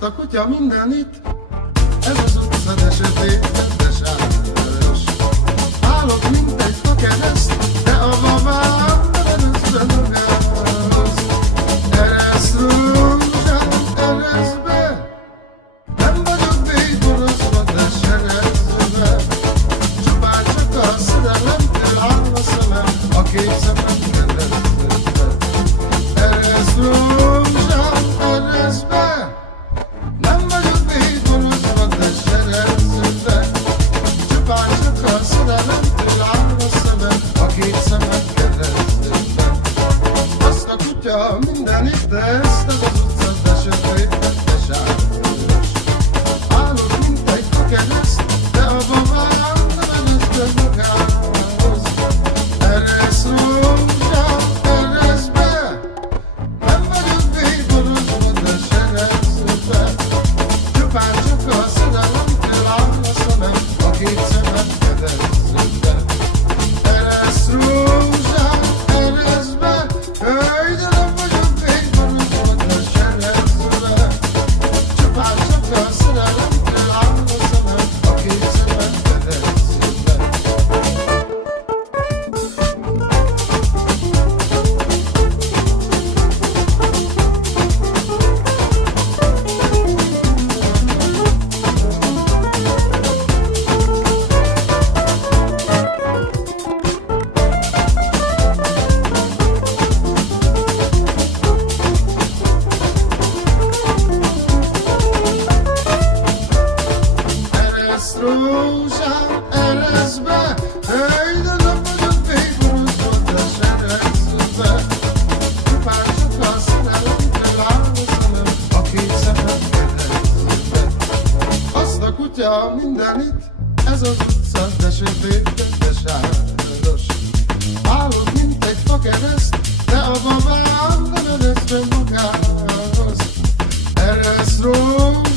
Azt a kutya mindenit, ez az utca, de sötét, de sáros. Állok, mint egy fakereszt, de a babám eresztbe magához. Eresz rózsám, eresz be, nem vagyok békorozva, de serezve. Csupán csak a szerelemtől áll a szemem, a képzemet keresztbe. Eresz rózsám, eresz be, nem vagyok békorozva, de serezve. Csupán csak a szerelemtől áll a szemem, a két szemet keresztbe. Azt a kutya mindenit tesz, ez az utca, de sötét, de sáros. Állok, mint egy fakereszt, de a babám nem eresztbe magához. Eresz rózsám, eresz be, nem vagyok békorozva, de serezve. Csupán csak a szerelemtől áll a szemem, a két szemet keresztbe. Eresz rózsám, eresz be, hölgy, de nem vagyok békorozva, de serezve. Csupán csak a szerelemtől áll a szemem, a két szemet keresztbe. Eresz rózsám, eresz be, hölgy, de nem vagyok békorozva, de serezve. Csupán csak a szerelemtől áll a szemem, a két szemet keresztbe. Azt a kutya mindenit, ez az utca, de sötét, de sáros. Állok, mint egy fakereszt, de a babám nem eresztbe magához. Eresz rózsám,